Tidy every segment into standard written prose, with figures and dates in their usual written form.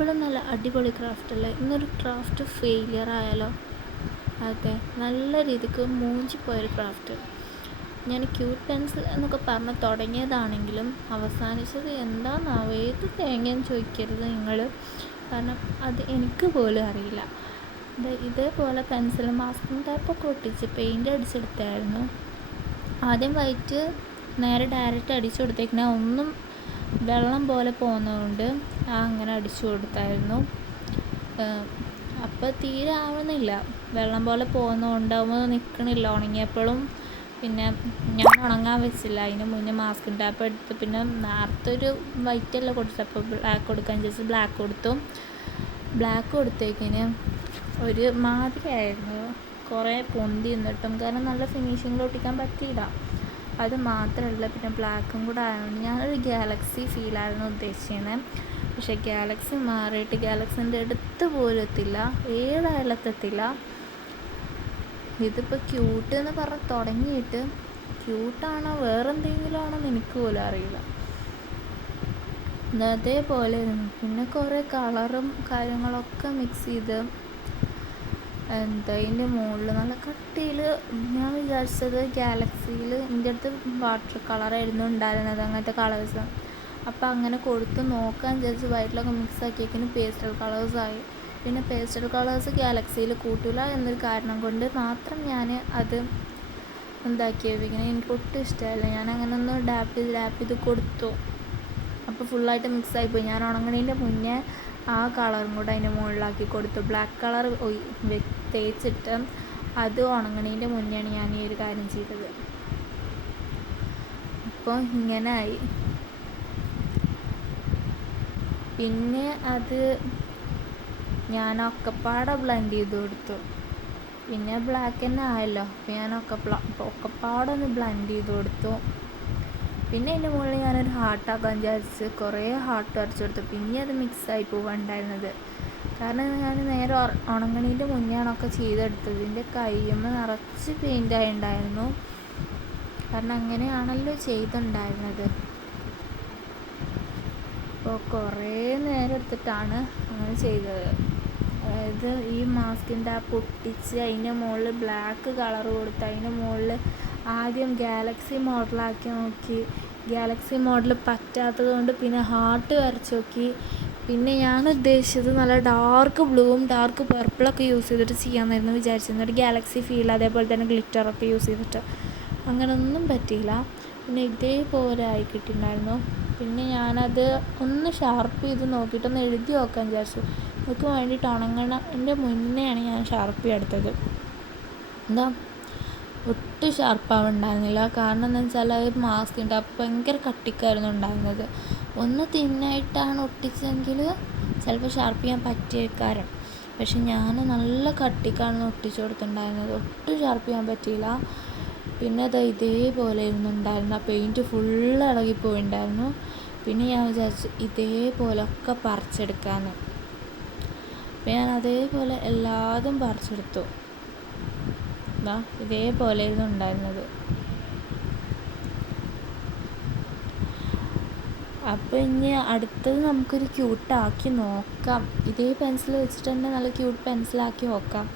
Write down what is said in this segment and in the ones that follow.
എപ്പോഴും നല്ല അടിപൊളി ക്രാഫ്റ്റ് അല്ലേ. ഇന്നൊരു ക്രാഫ്റ്റ് ഫെയിലിയർ ആയാലോ? അതെ, നല്ല രീതിക്ക് മൂഞ്ചിപ്പോയൊരു ക്രാഫ്റ്റ്. ഞാൻ ക്യൂട്ട് പെൻസിൽ എന്നൊക്കെ പറഞ്ഞ് തുടങ്ങിയതാണെങ്കിലും അവസാനിച്ചത് എന്താണെന്നാവോ. ഏത് തേങ്ങയെന്ന് ചോദിക്കരുത് നിങ്ങൾ, കാരണം അത് എനിക്ക് പോലും അറിയില്ല. ഇതേപോലെ പെൻസിൽ മാസ്കിംഗ് ടൈപ്പൊക്കെ ഒട്ടിച്ച് പെയിൻ്റ് അടിച്ചെടുത്തായിരുന്നു. ആദ്യം വൈറ്റ് നേരെ ഡയറക്റ്റ് അടിച്ചു കൊടുത്തേക്കുന്ന ഒന്നും വെള്ളം പോലെ പോകുന്നതുകൊണ്ട് അങ്ങനെ അടിച്ചു കൊടുത്തായിരുന്നു. അപ്പോൾ തീരെ ആവുന്നില്ല, വെള്ളം പോലെ പോകുന്നതുകൊണ്ടാവുമ്പോൾ നിൽക്കണില്ല. ഉണങ്ങിയപ്പോഴും പിന്നെ ഞാൻ ഉണങ്ങാൻ വെച്ചില്ല, അതിന് മുന്നേ മാസ്കിംഗ് ടാപ്പ് എടുത്ത് പിന്നെ നേരത്തെ ഒരു വൈറ്റല്ല കൊടുത്തത്, അപ്പോൾ ബ്ലാക്ക് കൊടുക്കാൻ വിചാരിച്ച് ബ്ലാക്ക് കൊടുത്തു. ബ്ലാക്ക് കൊടുത്തേക്കിന് ഒരു മാതിരിയായിരുന്നു, കുറേ പൊന്തി നിന്നിട്ടും, കാരണം നല്ല ഫിനിഷിങ്ങിൽ ഒട്ടിക്കാൻ പറ്റിയില്ല. അത് മാത്രമല്ല പിന്നെ ബ്ലാക്കും കൂടെ ആയതുകൊണ്ട് ഞാനൊരു ഗാലക്സി ഫീലായിരുന്നു ഉദ്ദേശിക്കുന്നത്. പക്ഷേ ഗാലക്സി മാറിയിട്ട് ഗാലക്സിൻ്റെ അടുത്ത് പോലും എത്തില്ല, ഏതായാലും എത്തത്തില്ല. ഇതിപ്പോൾ ക്യൂട്ട് എന്ന് പറഞ്ഞ് തുടങ്ങിയിട്ട് ക്യൂട്ടാണോ വേറെന്തെങ്കിലും ആണോ എന്ന് എനിക്ക് പോലും അറിയില്ല. അതേപോലെ പിന്നെ കുറേ കളറും കാര്യങ്ങളൊക്കെ മിക്സ് ചെയ്ത് ഇതിൻ്റെ മുകളിൽ നല്ല കട്ടിയിൽ, ഞാൻ വിചാരിച്ചത് ഗാലക്സിയിൽ എൻ്റെ അടുത്ത് വാട്ടർ കളറായിരുന്നു ഉണ്ടായിരുന്നത്, അങ്ങനത്തെ കളേഴ്സ്. അപ്പോൾ അങ്ങനെ കൊടുത്ത് നോക്കാൻ വിചാരിച്ച് വൈറ്റിലൊക്കെ മിക്സ് ആക്കിയേക്കിന് പേസ്റ്റൽ കളേഴ്സായി. പിന്നെ പേസ്റ്റൽ കളേഴ്സ് ഗാലക്സിയിൽ കൂട്ടില്ല എന്നൊരു കാരണം കൊണ്ട് മാത്രം ഞാൻ അത് എന്താക്കിയത്, ഇങ്ങനെ എനിക്ക് ഒട്ടും ഇഷ്ടമായില്ല. ഞാൻ അങ്ങനെ ഒന്ന് ഡാപ്പ് ചെയ്ത് കൊടുത്തു. അപ്പോൾ ഫുള്ളായിട്ട് മിക്സായിപ്പോയി. ഞാൻ ഉണങ്ങണതിൻ്റെ മുന്നേ ആ കളറും കൂടെ അതിൻ്റെ മുകളിലാക്കി കൊടുത്തു. ബ്ലാക്ക് കളർ തേച്ചിട്ട് അത് ഉണങ്ങണതിൻ്റെ മുന്നെയാണ് ഞാൻ ഈ ഒരു കാര്യം ചെയ്തത്. അപ്പോൾ ഇങ്ങനെ ആയി. പിന്നെ അത് ഞാൻ ഒക്കെപ്പാടെ ബ്ലെൻഡ് ചെയ്ത് കൊടുത്തു. പിന്നെ ബ്ലാക്ക് തന്നെ ആയല്ലോ, അപ്പോൾ ഞാൻ ഒക്കെപ്പാടെ ഒന്ന് ബ്ലെൻഡ് ചെയ്ത് കൊടുത്തു. പിന്നെ അതിൻ്റെ മുകളിൽ ഞാനൊരു ഹാർട്ടാക്കാൻ വിചാരിച്ച് കുറേ ഹാർട്ട് വരച്ചു കൊടുത്തു. പിന്നെ അത് മിക്സായി പോവുകയുണ്ടായിരുന്നത്, കാരണം ഞാൻ നേരെ ഉണങ്ങണീൻ്റെ മുന്നെയാണൊക്കെ ചെയ്തെടുത്തത്. ഇതിൻ്റെ കയ്യുമ്മ നിറച്ച് പെയിൻ്റായി ഉണ്ടായിരുന്നു, കാരണം അങ്ങനെയാണല്ലോ ചെയ്തിട്ടുണ്ടായിരുന്നത്. അപ്പോൾ കുറേ നേരം എടുത്തിട്ടാണ് അങ്ങനെ ചെയ്തത്. അതായത് ഈ മാസ്കിൻ ടാപ്പ് ഒട്ടിച്ച് അതിൻ്റെ മുകളിൽ ബ്ലാക്ക് കളർ കൊടുത്ത് അതിൻ്റെ മുകളിൽ ആദ്യം ഗാലക്സി മോഡലാക്കി നോക്കി. ഗാലക്സി മോഡൽ പറ്റാത്തത് കൊണ്ട് പിന്നെ ഹാർട്ട് വരച്ച് നോക്കി. പിന്നെ ഞാൻ ഉദ്ദേശിച്ചത് നല്ല ഡാർക്ക് ബ്ലൂവും ഡാർക്ക് പർപ്പിളൊക്കെ യൂസ് ചെയ്തിട്ട് ചെയ്യാമെന്നായിരുന്നു വിചാരിച്ചിരുന്നത്, ഒരു ഗാലക്സി ഫീൽ, അതേപോലെ തന്നെ ഗ്ലിറ്ററൊക്കെ യൂസ് ചെയ്തിട്ട്. അങ്ങനെയൊന്നും പറ്റിയില്ല. പിന്നെ ഇതേപോലെ ആയി കിട്ടിയിട്ടുണ്ടായിരുന്നു. പിന്നെ ഞാനത് ഒന്ന് ഷാർപ്പ് ചെയ്ത് നോക്കിയിട്ടൊന്ന് എഴുതി നോക്കാൻ വിചാരിച്ചു. എനിക്ക് വേണ്ടിയിട്ട് ഉണങ്ങണതിൻ്റെ മുന്നെയാണ് ഞാൻ ഷാർപ്പ് എടുത്തത്. ഒട്ടും ഷാർപ്പാവുണ്ടായിരുന്നില്ല. കാരണം എന്താണെന്ന് വെച്ചാൽ അത് മാസ്കിൻ്റെ അപ്പം ഭയങ്കര കട്ടിക്കായിരുന്നു ഉണ്ടായിരുന്നത്. ഒന്ന് തിന്നായിട്ടാണ് ഒട്ടിച്ചെങ്കിൽ ചിലപ്പോൾ ഷാർപ്പ് ചെയ്യാൻ പറ്റിയേക്കാരം. പക്ഷെ ഞാൻ നല്ല കട്ടിക്കാണ് ഒട്ടിച്ചു കൊടുത്തിട്ടുണ്ടായിരുന്നത്, ഒട്ടും ഷാർപ്പ് ചെയ്യാൻ പറ്റിയില്ല. പിന്നെ അത് ഇതേപോലെ ഇരുന്നുണ്ടായിരുന്നു, ആ പെയിൻറ്റ് ഫുള്ള് ഇളകിപ്പോയിണ്ടായിരുന്നു. പിന്നെ ഞാൻ വിചാരിച്ചു ഇതേപോലൊക്കെ പറിച്ചെടുക്കാമെന്ന്. അപ്പം ഞാൻ അതേപോലെ എല്ലാതും പറിച്ചെടുത്തു. ഇതേപോലെ ആയിരുന്നു ഉണ്ടായിരുന്നത്. അപ്പോൾ ഇനി അടുത്തത് നമുക്കൊരു ക്യൂട്ടാക്കി നോക്കാം. ഇതേ പെൻസിൽ വെച്ചിട്ട് തന്നെ നല്ല ക്യൂട്ട് പെൻസിലാക്കി നോക്കാം.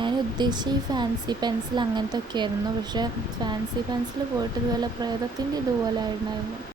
ഞാൻ ഉദ്ദേശിച്ച ഈ ഫാൻസി പെൻസിൽ അങ്ങനത്തെ ഒക്കെ ആയിരുന്നു, പക്ഷേ ഫാൻസി പെൻസിൽ പോയിട്ട് ഇതുപോലെ പ്രേതത്തിൻ്റെ ഇതുപോലെ ആയിരുന്നു.